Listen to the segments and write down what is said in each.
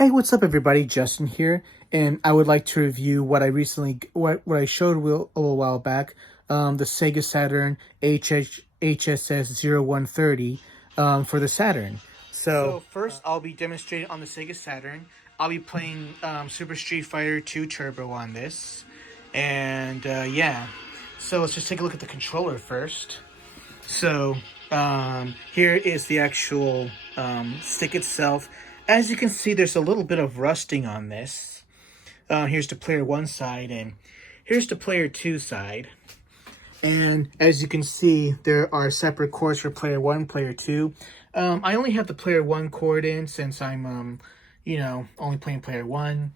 Hey, what's up, everybody? Justin here, and I would like to review what I showed a little while back, the Sega Saturn HSS-0130 for the Saturn. So first, I'll be demonstrating on the Sega Saturn. I'll be playing Super Street Fighter 2 Turbo on this, and yeah. So let's just take a look at the controller first. So here is the actual stick itself. As you can see, there's a little bit of rusting on this. Here's the player 1 side, and here's the player 2 side. And as you can see, there are separate cords for player 1, player 2. I only have the player 1 cord in since I'm, only playing player 1.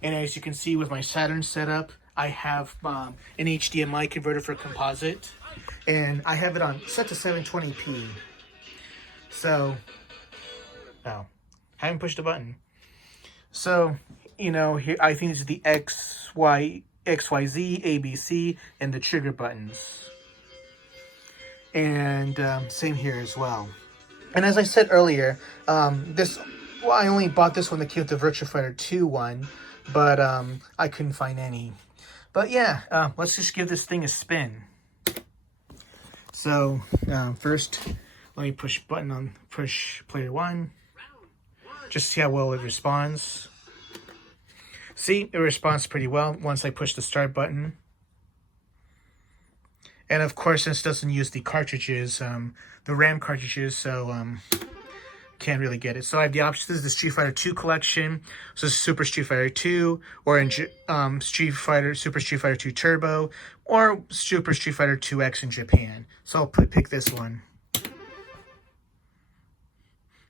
And as you can see with my Saturn setup, I have an HDMI converter for composite. And I have it on set to 720p. So, haven't pushed a button. So, here I think this is the XYZ, ABC, and the trigger buttons. And same here as well. And as I said earlier, I only bought this one that came with the Virtua Fighter 2 one, but I couldn't find any. But yeah, let's just give this thing a spin. So first, let me push player 1. Just see how well it responds. See, it responds pretty well once I push the start button. And of course, this doesn't use the cartridges, the RAM cartridges, so can't really get it. So I have the options. This is the Street Fighter 2 collection. So this is Super Street Fighter 2, or in Super Street Fighter 2 Turbo, or Super Street Fighter 2X in Japan. So I'll pick this one.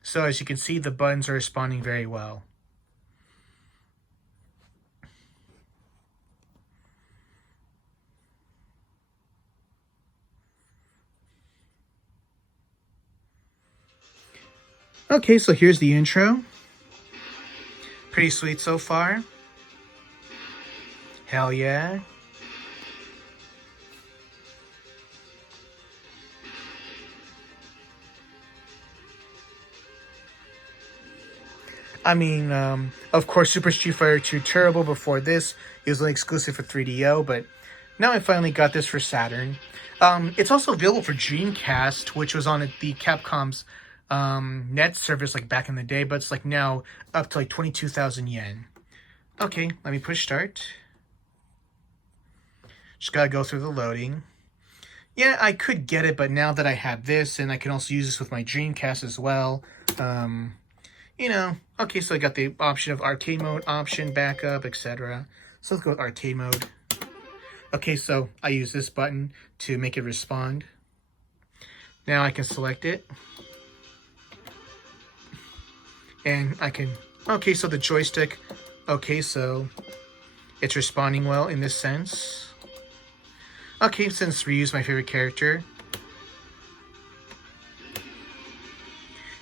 So as you can see, the buttons are responding very well. Okay, so here's the intro. Pretty sweet so far. Hell yeah. I mean, of course, Super Street Fighter 2 Turbo before this is only exclusive for 3DO, but now I finally got this for Saturn. It's also available for Dreamcast, which was on the Capcom's net service like back in the day, but it's like now up to like 22,000 yen. Okay, let me push start. Just gotta go through the loading. Yeah, I could get it, but now that I have this, and I can also use this with my Dreamcast as well, okay, so I got the option of arcade mode, option, backup, etc. So let's go with arcade mode. Okay, so I use this button to make it respond. Now I can select it. And I can, okay, so the joystick, okay, so it's responding well in this sense. Okay, since reuse my favorite character.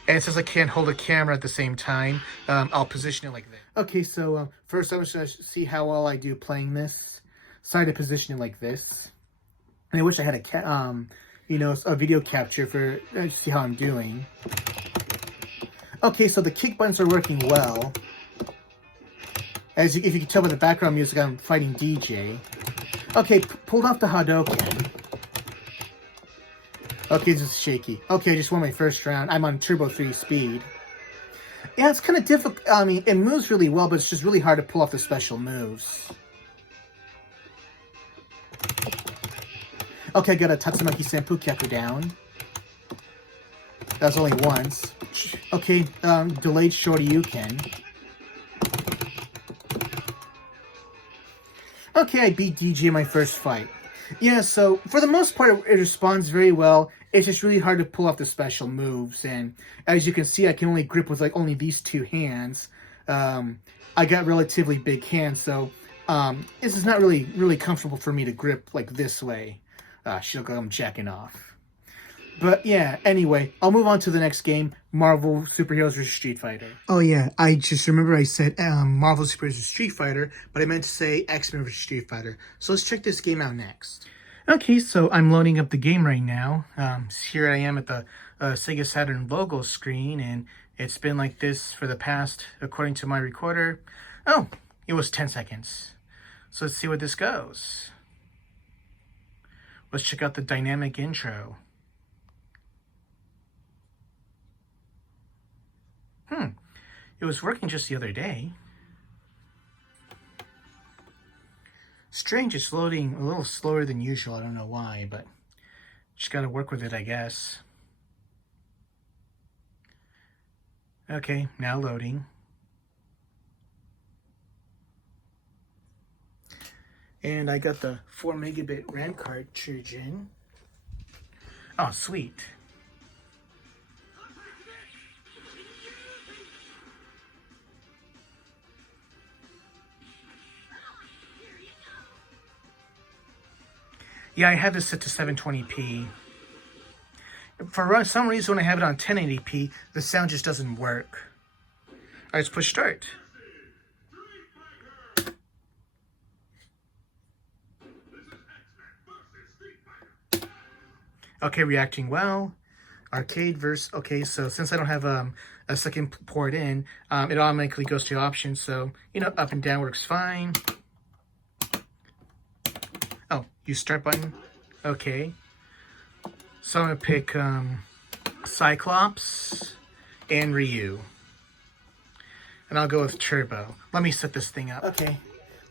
And since I can't hold a camera at the same time, I'll position it like that. Okay, so first I'm just going to see how well I do playing this. So I had to position it like this. And I wish I had a video capture for to see how I'm doing. Okay, so the kick buttons are working well. If you can tell by the background music, I'm fighting DJ. Okay, pulled off the Hadouken. Okay, this is shaky. Okay, I just won my first round. I'm on Turbo 3 speed. Yeah, it's kind of difficult. I mean, it moves really well, but it's just really hard to pull off the special moves. Okay, I got a Tatsumaki Senpu Kyaku down. That was only once. Okay, delayed Shoryuken. Okay, I beat DJ in my first fight. Yeah, so for the most part, it responds very well. It's just really hard to pull off the special moves. And as you can see, I can only grip with like only these two hands. I got relatively big hands, so this is not really comfortable for me to grip like this way. Look like I'm jacking off. But yeah, anyway, I'll move on to the next game, Marvel Superheroes vs. Street Fighter. Oh yeah, I just remember I said Marvel Superheroes vs. Street Fighter, but I meant to say X-Men vs. Street Fighter. So let's check this game out next. Okay, so I'm loading up the game right now. Here I am at the Sega Saturn logo screen, and It's been like this for the past, according to my recorder. Oh, it was 10 seconds. So let's see what this goes. Let's check out the dynamic intro. It was working just the other day. Strange, it's loading a little slower than usual. I don't know why, but just gotta work with it, I guess. Okay, now loading. And I got the 4 megabit RAM cartridge in. Oh, sweet. Yeah, I have this set to 720p. For some reason, when I have it on 1080p, the sound just doesn't work. All right, let's push start. Okay, reacting well. Arcade verse. Okay, so since I don't have a second port in, it automatically goes to options. So, you know, up and down works fine. Oh, use start button. Okay. So I'm going to pick Cyclops and Ryu. And I'll go with Turbo. Let me set this thing up. Okay.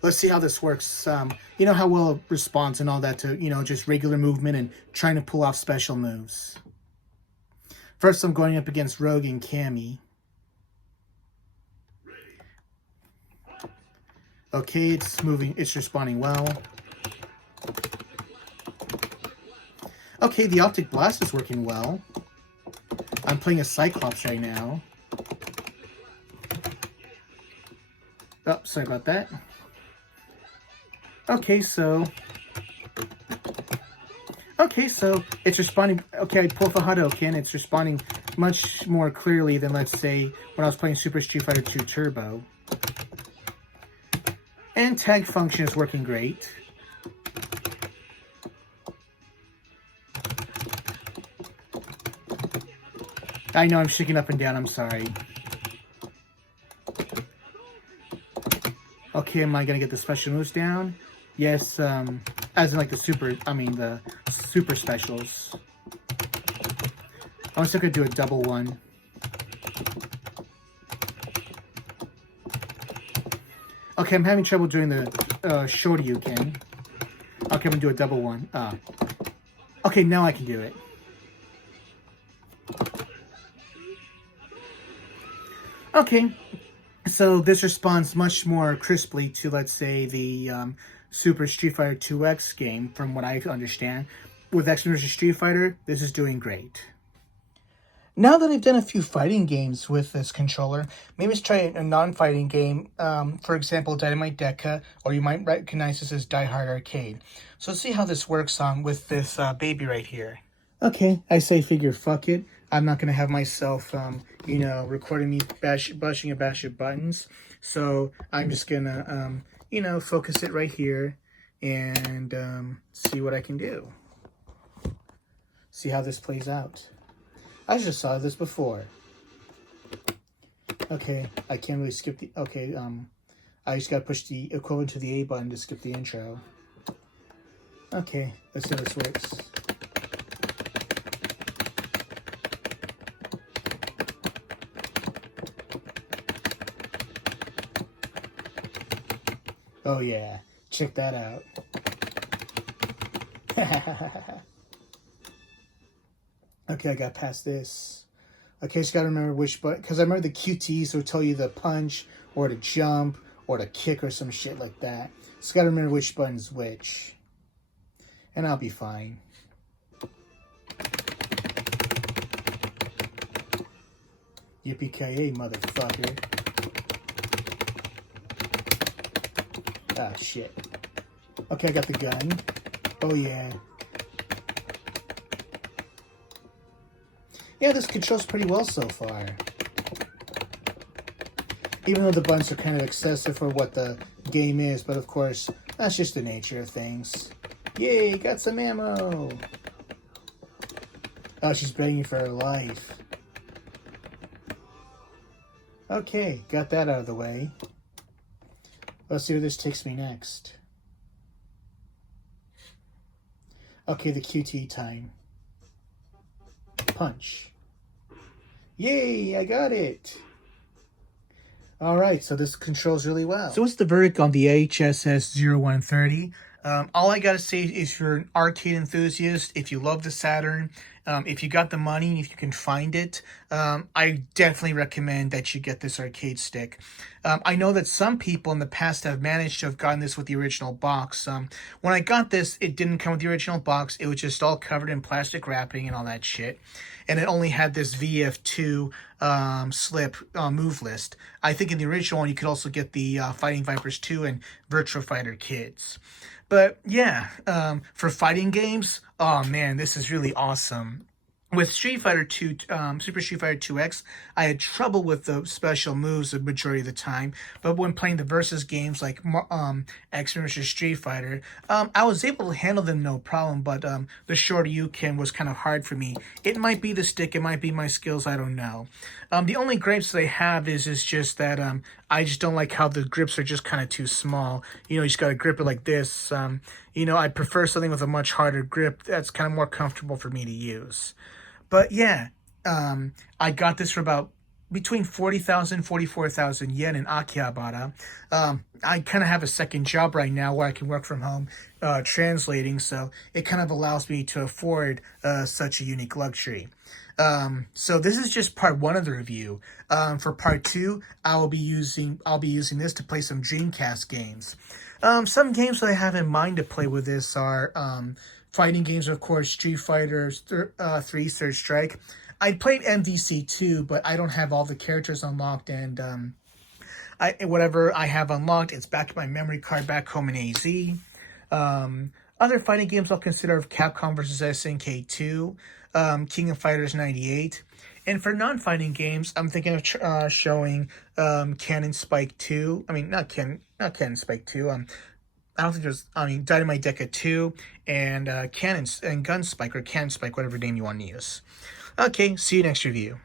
Let's see how this works. You know how well it responds and all that to, you know, just regular movement and trying to pull off special moves. First, I'm going up against Rogue and Cammy. Okay, it's moving, it's responding well. Okay, the Optic Blast is working well. I'm playing a Cyclops right now. Oh, sorry about that. Okay, so it's responding. Okay, I pull the Hadouken. It's responding much more clearly than, let's say, when I was playing Super Street Fighter 2 Turbo. And tag function is working great. I know I'm shaking up and down, I'm sorry. Okay, am I gonna get the special moves down? Yes, as in like the super specials. I'm still gonna do a double one. Okay, I'm having trouble doing the Shoryuken. Okay, I'm gonna do a double one. Okay, now I can do it. Okay, so this responds much more crisply to, let's say, the Super Street Fighter 2X game, from what I understand. With X vs. Street Fighter, this is doing great. Now that I've done a few fighting games with this controller, maybe let's try a non-fighting game, for example, Dynamite Deca, or you might recognize this as Die Hard Arcade. So let's see how this works with this baby right here. Okay, I say figure fuck it. I'm not going to have myself, you know, recording me bashing a bash of buttons. So I'm just going to, you know, focus it right here and see what I can do. See how this plays out. I just saw this before. Okay, I can't really skip the... Okay, I just got to push the equivalent to the A button to skip the intro. Okay, let's see how this works. Oh yeah, check that out. Okay, I got past this. Okay, just gotta remember which button, because I remember the QTs would tell you the punch, or to jump, or to kick, or some shit like that. Just gotta remember which button's which. And I'll be fine. Yippee-ki-yay, motherfucker. Ah, shit. Okay, I got the gun. Oh, yeah. Yeah, this controls pretty well so far. Even though the buttons are kind of excessive for what the game is, but of course, that's just the nature of things. Yay, got some ammo! Oh, she's begging for her life. Okay, got that out of the way. Let's see where this takes me next. Okay, the QT time. Punch. Yay, I got it. All right, so this controls really well. So what's the verdict on the HSS-0130? All I gotta say is if you're an arcade enthusiast, if you love the Saturn, if you got the money, if you can find it, I definitely recommend that you get this arcade stick. I know that some people in the past have managed to have gotten this with the original box. When I got this, it didn't come with the original box. It was just all covered in plastic wrapping and all that shit. And it only had this VF2 slip move list. I think in the original one, you could also get the Fighting Vipers 2 and Virtua Fighter Kids. But yeah, for fighting games, oh man, this is really awesome. With Street Fighter 2, Super Street Fighter 2X, I had trouble with the special moves the majority of the time. But when playing the versus games like X vs Street Fighter, I was able to handle them no problem. But the Shoryuken was kind of hard for me. It might be the stick, it might be my skills, I don't know. The only gripes that I have is just that I just don't like how the grips are just kind of too small. You know, you just got to grip it like this. You know, I prefer something with a much harder grip that's kind of more comfortable for me to use. But yeah, I got this for about between 40,000 44,000 yen in Akihabara. I kind of have a second job right now where I can work from home translating, so it kind of allows me to afford such a unique luxury. So this is just part one of the review. For part two, I'll be using this to play some Dreamcast games. Some games that I have in mind to play with this are fighting games, of course, Street Fighter 3 Third Strike. I played MVC 2, but I don't have all the characters unlocked, and whatever I have unlocked, it's back in my memory card back home in AZ. Other fighting games I'll consider Capcom vs. SNK 2, King of Fighters 98. And for non-fighting games, I'm thinking of showing Cannon Spike 2. I mean, not Cannon Spike 2. I don't think there's, Dynamite Deca 2 and Cannon and Gun Spike or Cannon Spike, whatever name you want to use. Okay, see you next review.